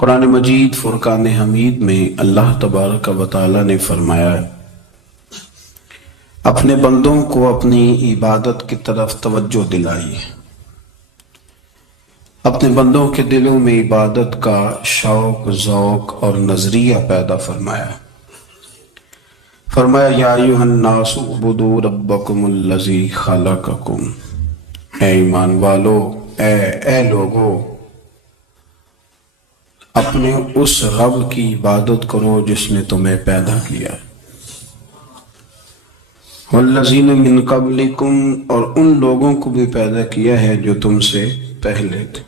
قرآن مجید فرقان حمید میں اللہ تبارک و تعالی نے فرمایا ہے اپنے بندوں کو اپنی عبادت کی طرف توجہ دلائی، اپنے بندوں کے دلوں میں عبادت کا شوق، ذوق اور نظریہ پیدا فرمایا یا ایھا الناس اعبدوا ربکم الذی خلقکم، اے ایمان والو، اے لوگو، اپنے اس رب کی عبادت کرو جس نے تمہیں پیدا کیا، والذین من قبلکم، اور ان لوگوں کو بھی پیدا کیا ہے جو تم سے پہلے تھے،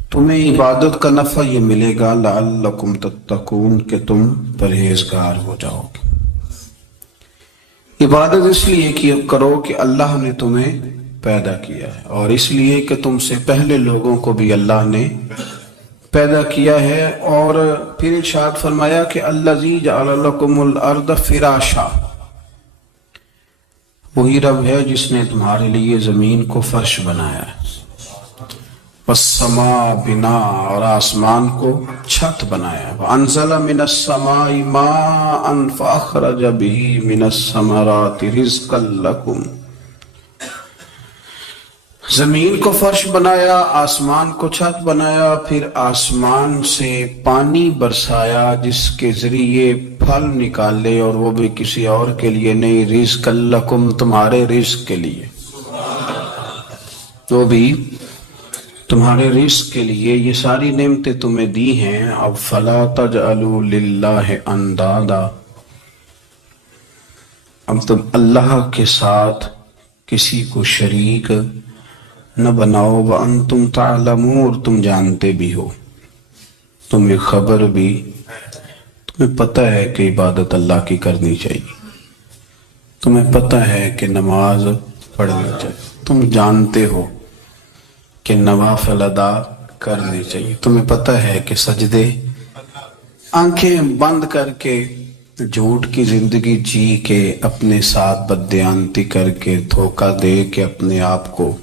تمہیں عبادت کا نفع یہ ملے گا لعلکم تتقون، کہ تم پرہیزگار ہو جاؤ گے۔ عبادت اس لیے کرو کہ اللہ نے تمہیں پیدا کیا ہے، اور اس لیے کہ تم سے پہلے لوگوں کو بھی اللہ نے پیدا کیا ہے، اور پھر ارشاد فرمایا کہ الذی جعل لکم الارض فراشا، وہی رب ہے جس نے تمہارے لیے زمین کو فرش بنایا ہے، والسماء بناء، اور آسمان کو چھت بنایا، وانزل من السماء ماء فاخرج به من الثمرات رزقا لکم، زمین کو فرش بنایا، آسمان کو چھت بنایا، پھر آسمان سے پانی برسایا جس کے ذریعے پھل نکالے، اور وہ بھی کسی اور کے لیے نہیں، رزق لکم، تمہارے رزق کے لیے، وہ بھی تمہارے رزق کے لیے، یہ ساری نعمتیں تمہیں دی ہیں، اب فلا تجعلوا للہ اندادا، اب تم اللہ کے ساتھ کسی کو شریک نہ بناؤ، وانتم تعلمون، اور تم جانتے بھی ہو، تمہیں خبر بھی، تمہیں پتہ ہے کہ عبادت اللہ کی کرنی چاہیے، تمہیں پتہ ہے کہ نماز پڑھنی چاہیے، تم جانتے ہو کہ نوافل ادا کرنی چاہیے، تمہیں پتہ ہے کہ سجدے آنکھیں بند کر کے جھوٹ کی زندگی جی کے، اپنے ساتھ بددیانتی کر کے، دھوکہ دے کے، اپنے آپ کو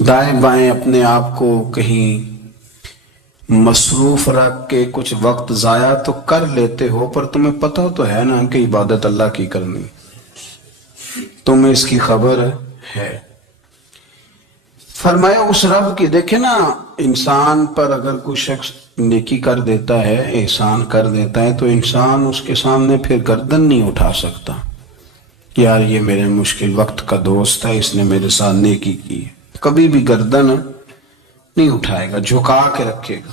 دائیں بائیں، اپنے آپ کو کہیں مصروف رکھ کے کچھ وقت ضائع تو کر لیتے ہو، پر تمہیں پتہ تو ہے نا کہ عبادت اللہ کی کرنی، تمہیں اس کی خبر ہے۔ فرمایا اس رب کی، دیکھیں نا، انسان پر اگر کوئی شخص نیکی کر دیتا ہے، احسان کر دیتا ہے، تو انسان اس کے سامنے پھر گردن نہیں اٹھا سکتا، یار یہ میرے مشکل وقت کا دوست ہے، اس نے میرے ساتھ نیکی کی ہے، کبھی بھی گردن نہیں اٹھائے گا، جھکا کے رکھے گا۔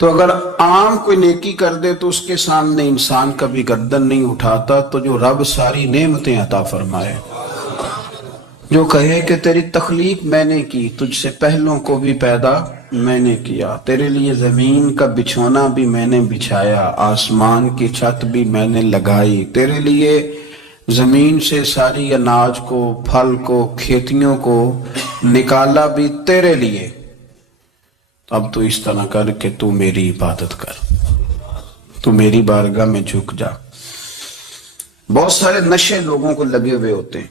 تو اگر عام کوئی نیکی کر دے تو اس کے سامنے انسان کبھی گردن نہیں اٹھاتا، تو جو رب ساری نعمتیں عطا فرمائے، جو کہے کہ تیری تخلیق میں نے کی، تجھ سے پہلوں کو بھی پیدا میں نے کیا، تیرے لیے زمین کا بچھونا بھی میں نے بچھایا، آسمان کی چھت بھی میں نے لگائی، تیرے لیے زمین سے ساری اناج کو، پھل کو، کھیتیوں کو نکالا بھی تیرے لیے، اب تو اس طرح کر کہ تو میری عبادت کر، تو میری بارگاہ میں جھک جا۔ بہت سارے نشے لوگوں کو لگے ہوئے ہوتے ہیں،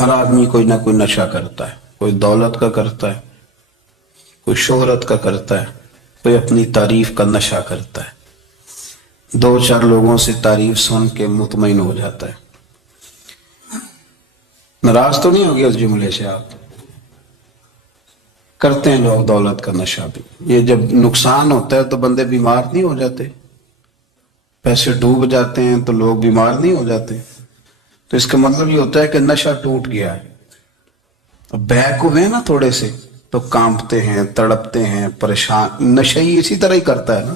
ہر آدمی کوئی نہ کوئی نشہ کرتا ہے، کوئی دولت کا کرتا ہے، کوئی شہرت کا کرتا ہے، کوئی اپنی تعریف کا نشہ کرتا ہے، دو چار لوگوں سے تعریف سن کے مطمئن ہو جاتا ہے۔ ناراض تو نہیں ہو گیا اس جملے سے آپ؟ کرتے ہیں لوگ دولت کا نشہ بھی، یہ جب نقصان ہوتا ہے تو بندے بیمار نہیں ہو جاتے، پیسے ڈوب جاتے ہیں تو لوگ بیمار نہیں ہو جاتے، تو اس کا مطلب یہ ہوتا ہے کہ نشہ ٹوٹ گیا ہے۔ اب بیک ہوئے ہیں نا تھوڑے سے تو کانپتے ہیں، تڑپتے ہیں، پریشان، نشہ ہی اسی طرح ہی کرتا ہے نا،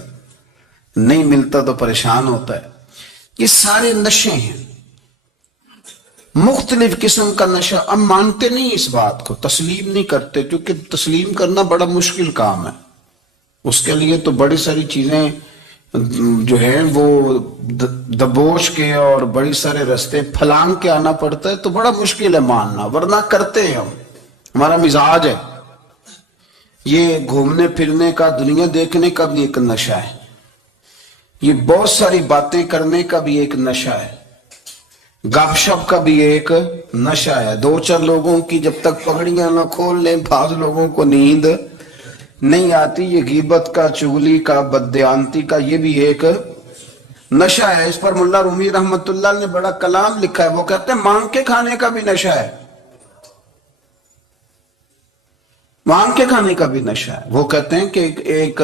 نہیں ملتا تو پریشان ہوتا ہے۔ یہ سارے نشے ہیں، مختلف قسم کا نشہ، ہم مانتے نہیں اس بات کو، تسلیم نہیں کرتے، کیونکہ تسلیم کرنا بڑا مشکل کام ہے، اس کے لیے تو بڑی ساری چیزیں جو ہیں وہ دبوچ کے اور بڑی سارے رستے پھلانگ کے آنا پڑتا ہے، تو بڑا مشکل ہے ماننا، ورنہ کرتے ہیں ہم، ہمارا مزاج ہے۔ یہ گھومنے پھرنے کا، دنیا دیکھنے کا بھی ایک نشہ ہے، یہ بہت ساری باتیں کرنے کا بھی ایک نشہ ہے، گپ شپ کا بھی ایک نشہ ہے، دو چار لوگوں کی جب تک پگڑیاں نہ کھول لیں، بعض لوگوں کو نیند نہیں آتی. یہ غیبت کا، چغلی کا، بددیانتی کا یہ بھی ایک نشہ ہے. اس پر ملا رومی رحمت اللہ نے بڑا کلام لکھا ہے. وہ کہتے ہیں مانگ کے کھانے کا بھی نشہ ہے، مانگ کے کھانے کا بھی نشہ ہے. وہ کہتے ہیں کہ ایک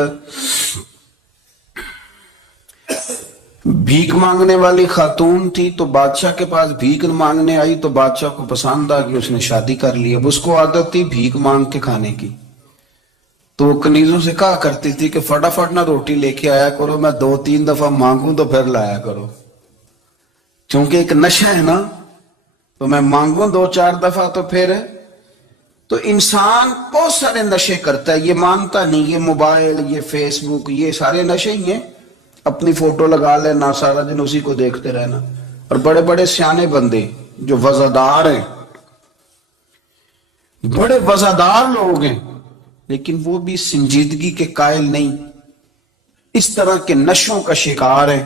بھیک مانگنے والی خاتون تھی، تو بادشاہ کے پاس بھیک مانگنے آئی، تو بادشاہ کو پسند آ گئی، اس نے شادی کر لی. اب اس کو عادت تھی بھیک مانگ کے کھانے کی، تو وہ کنیزوں سے کہا کرتی تھی کہ فٹافٹ نہ روٹی لے کے آیا کرو، میں 2-3 دفعہ مانگوں تو پھر لایا کرو. چونکہ ایک نشہ ہے نا، تو میں مانگوں 2-4 دفعہ تو پھر. تو انسان بہت سارے نشے کرتا ہے، یہ مانتا نہیں. یہ موبائل، یہ فیس بک، یہ سارے نشے ہی ہیں. اپنی فوٹو لگا لینا، سارا دن اسی کو دیکھتے رہنا. اور بڑے بڑے سیانے بندے جو وزادار ہیں، بڑے وزادار لوگ ہیں، لیکن وہ بھی سنجیدگی کے قائل نہیں، اس طرح کے نشوں کا شکار ہیں.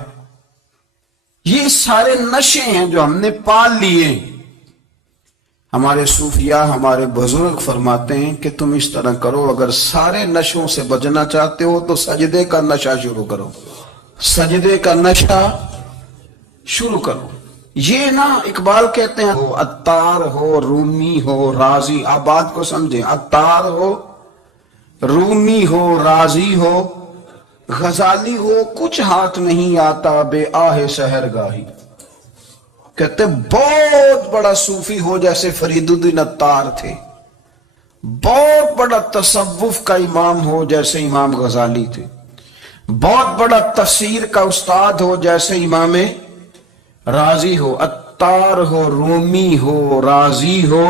یہ سارے نشے ہیں جو ہم نے پال لیے. ہمارے صوفیاء، ہمارے بزرگ فرماتے ہیں کہ تم اس طرح کرو، اگر سارے نشوں سے بچنا چاہتے ہو تو سجدے کا نشہ شروع کرو، سجدے کا نشہ شروع کرو. یہ نا اقبال کہتے ہیں عطار ہو، رومی ہو، رازی. آپ بات کو سمجھیں، عطار ہو، رومی ہو، رازی ہو، غزالی ہو، کچھ ہاتھ نہیں آتا بے آہ سحر گاہی. کہتے بہت بڑا صوفی ہو جیسے فرید الدین عطار تھے، بہت بڑا تصوف کا امام ہو جیسے امام غزالی تھے، بہت بڑا تفسیر کا استاد ہو جیسے امام رازی ہو. عطار ہو، رومی ہو، رازی ہو،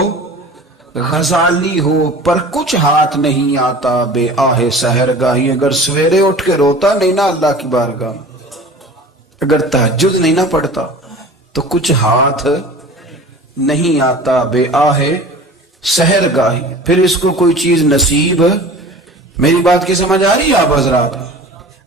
غزالی ہو، پر کچھ ہاتھ نہیں آتا بے آہ سحر گاہی. اگر سویرے اٹھ کے روتا نہیں نا اللہ کی بارگاہ، اگر تہجد نہیں نہ پڑھتا، تو کچھ ہاتھ نہیں آتا بے آہ سحر گاہی. پھر اس کو کوئی چیز نصیب. میری بات کی سمجھ آ رہی ہے آپ حضرات؟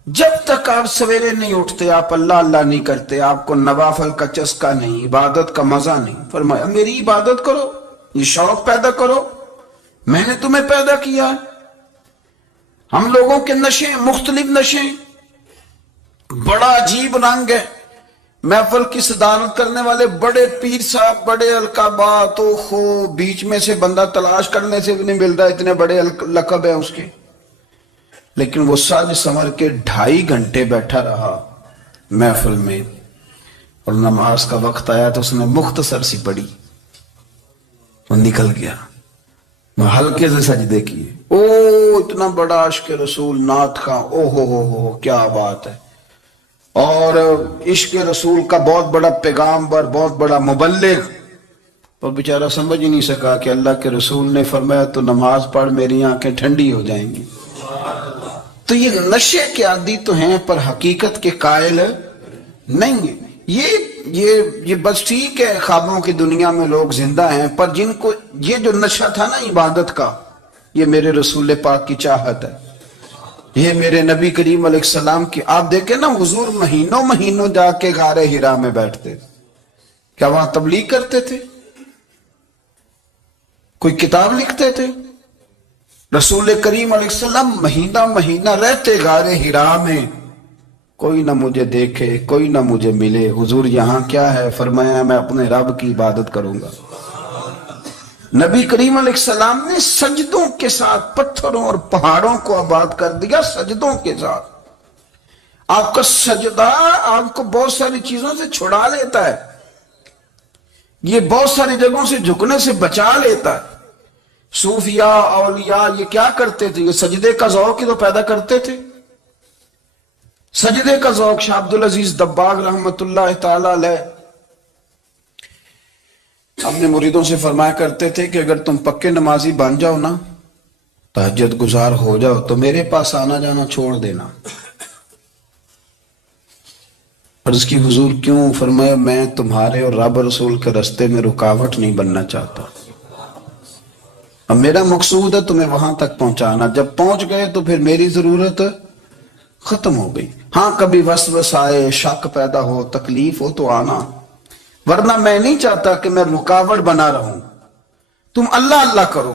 جب تک آپ سویرے نہیں اٹھتے، آپ اللہ اللہ نہیں کرتے، آپ کو نوافل کا چسکا نہیں، عبادت کا مزہ نہیں. فرمایا میری عبادت کرو، یہ شوق پیدا کرو، میں نے تمہیں پیدا کیا. ہم لوگوں کے نشے مختلف نشے، بڑا عجیب رنگ ہے. محفل کی صدارت کرنے والے بڑے پیر صاحب، بڑے القابات، بیچ میں سے بندہ تلاش کرنے سے بھی نہیں ملتا، اتنے بڑے لقب ہیں اس کے. لیکن وہ سج سنور کے 2.5 گھنٹے بیٹھا رہا محفل میں، اور نماز کا وقت آیا تو اس نے مختصر سی پڑھی، وہ نکل گیا. ہلکے سے سجدے کیے. اتنا بڑا عشق رسول نعت خواں، ہو کیا بات ہے. اور عشق رسول کا بہت بڑا پیغامبر، بہت بڑا مبلغ، اور بیچارہ سمجھ ہی نہیں سکا کہ اللہ کے رسول نے فرمایا تو نماز پڑھ میری آنکھیں ٹھنڈی ہو جائیں گی. تو یہ نشے کے عادی تو ہیں پر حقیقت کے قائل نہیں ہیں. یہ بس ٹھیک ہے، خوابوں کی دنیا میں لوگ زندہ ہیں، پر جن کو یہ جو نشہ تھا نا عبادت کا، یہ میرے رسول پاک کی چاہت ہے، یہ میرے نبی کریم علیہ السلام کی. آپ دیکھیں نا حضور مہینوں جا کے غار حرا میں بیٹھتے. کیا وہاں تبلیغ کرتے تھے؟ کوئی کتاب لکھتے تھے؟ رسول کریم علیہ السلام مہینہ رہتے غار حرا میں. کوئی نہ مجھے دیکھے، کوئی نہ مجھے ملے. حضور یہاں کیا ہے؟ فرمایا میں اپنے رب کی عبادت کروں گا. نبی کریم علیہ السلام نے سجدوں کے ساتھ پتھروں اور پہاڑوں کو آباد کر دیا، سجدوں کے ساتھ. آپ کا سجدہ آپ کو بہت ساری چیزوں سے چھڑا لیتا ہے، یہ بہت ساری جگہوں سے جھکنے سے بچا لیتا ہے. صوفیاء، اولیاء یہ کیا کرتے تھے؟ یہ سجدے کا ذوق ہی تو پیدا کرتے تھے. سجدے کا ذوق. شاہ عبدالعزیز دباغ رحمت اللہ تعالی علیہ اپنے مریدوں سے فرمایا کرتے تھے کہ اگر تم پکے نمازی بن جاؤ نا، تہجد گزار ہو جاؤ، تو میرے پاس آنا جانا چھوڑ دینا. اور اس کی حضور کیوں؟ فرمایا میں تمہارے اور رب رسول کے رستے میں رکاوٹ نہیں بننا چاہتا. اب میرا مقصود ہے تمہیں وہاں تک پہنچانا. جب پہنچ گئے تو پھر میری ضرورت ختم ہو گئی. ہاں کبھی وسوسہ آئے، شک پیدا ہو، تکلیف ہو تو آنا، ورنہ میں نہیں چاہتا کہ میں رکاوٹ بنا رہوں. تم اللہ اللہ کرو.